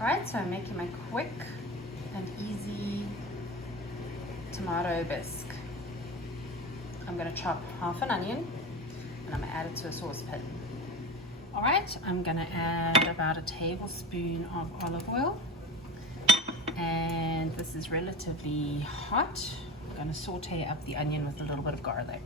Alright, so I'm making my quick and easy tomato bisque. I'm going to chop half an onion and I'm going to add it to a saucepan. Alright, I'm going to add about a tablespoon of olive oil, and this is relatively hot. I'm going to saute up the onion with a little bit of garlic.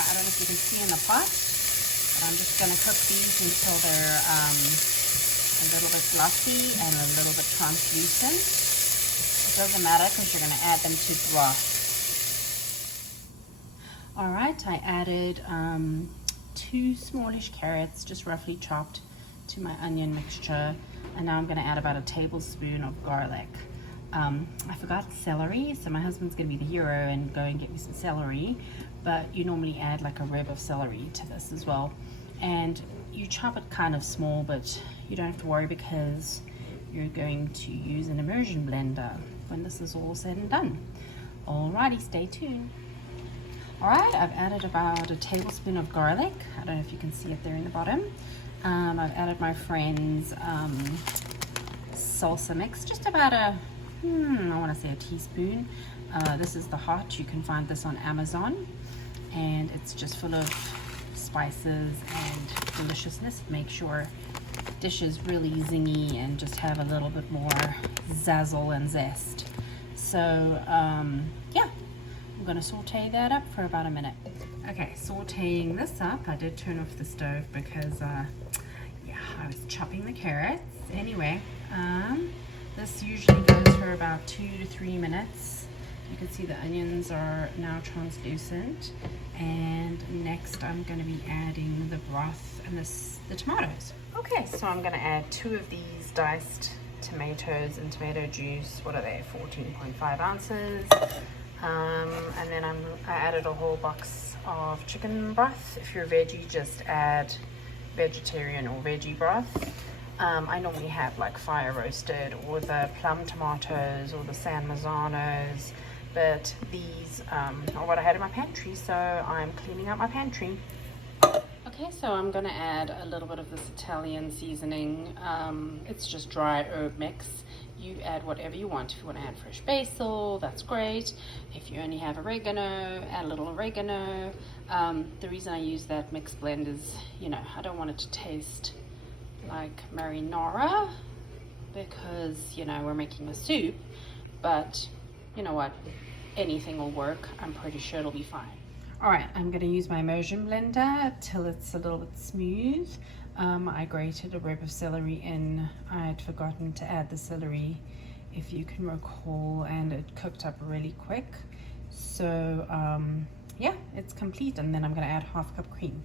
I don't know if you can see in the pot, but I'm just going to cook these until they're a little bit fluffy and a little bit translucent. It doesn't matter because you're going to add them to broth. Alright, I added 2 smallish carrots, just roughly chopped, to my onion mixture, and now I'm going to add about a tablespoon of garlic. I forgot celery, so my husband's going to be the hero and go and get me some celery, but you normally add like a rib of celery to this as well, and you chop it kind of small, but you don't have to worry because you're going to use an immersion blender when this is all said and done. Alrighty, stay tuned. Alright, I've added about a tablespoon of garlic. I don't know if you can see it there in the bottom. I've added my friend's salsa mix, just about a I want to say a teaspoon. This is the hot. You can find this on Amazon, and it's just full of spices and deliciousness. Make sure dish is really zingy and just have a little bit more zazzle and zest. So yeah, I'm going to saute that up for about a minute. Okay, sauteing this up, I did turn off the stove because yeah, I was chopping the carrots. Anyway, this usually goes for about 2 to 3 minutes. You can see the onions are now translucent, and next I'm going to be adding the broth and the tomatoes. Okay, so I'm going to add 2 of these diced tomatoes and tomato juice. What are they? 14.5 ounces. And then I added a whole box of chicken broth. If you're veggie, just add vegetarian or veggie broth. I normally have like fire roasted or the plum tomatoes or the San Mazzanos, but these are what I had in my pantry, so I'm cleaning out my pantry. Okay, so I'm going to add a little bit of this Italian seasoning. It's just dry herb mix. You add whatever you want. If you want to add fresh basil, that's great. If you only have oregano, add a little oregano. The reason I use that mixed blend is, you know, I don't want it to taste like marinara because, you know, we're making a soup, but you know what, anything will work. I'm pretty sure it'll be fine. All right, I'm going to use my immersion blender till it's a little bit smooth. I grated a rib of celery in. I had forgotten to add the celery, if you can recall, and it cooked up really quick. So yeah, it's complete, and then I'm going to add half a cup cream.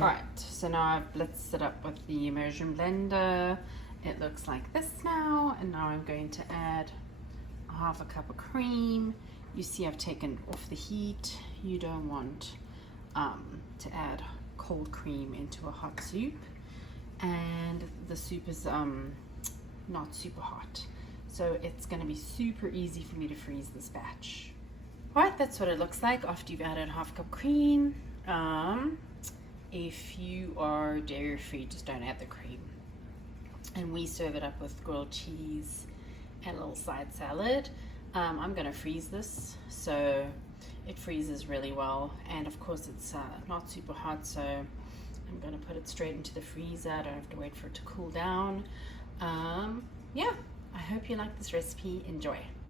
Alright, so now I've blitzed it up with the immersion blender. It looks like this now, and now I'm going to add half a cup of cream. You see I've taken off the heat. You don't want to add cold cream into a hot soup, and the soup is not super hot. So it's going to be super easy for me to freeze this batch. Alright, that's what it looks like after you've added half a cup cream. If you are dairy free, just don't add the cream. And we serve it up with grilled cheese and a little side salad. I'm going to freeze this so it freezes really well. And of course it's not super hot, so I'm going to put it straight into the freezer. I don't have to wait for it to cool down. Yeah. I hope you like this recipe. Enjoy.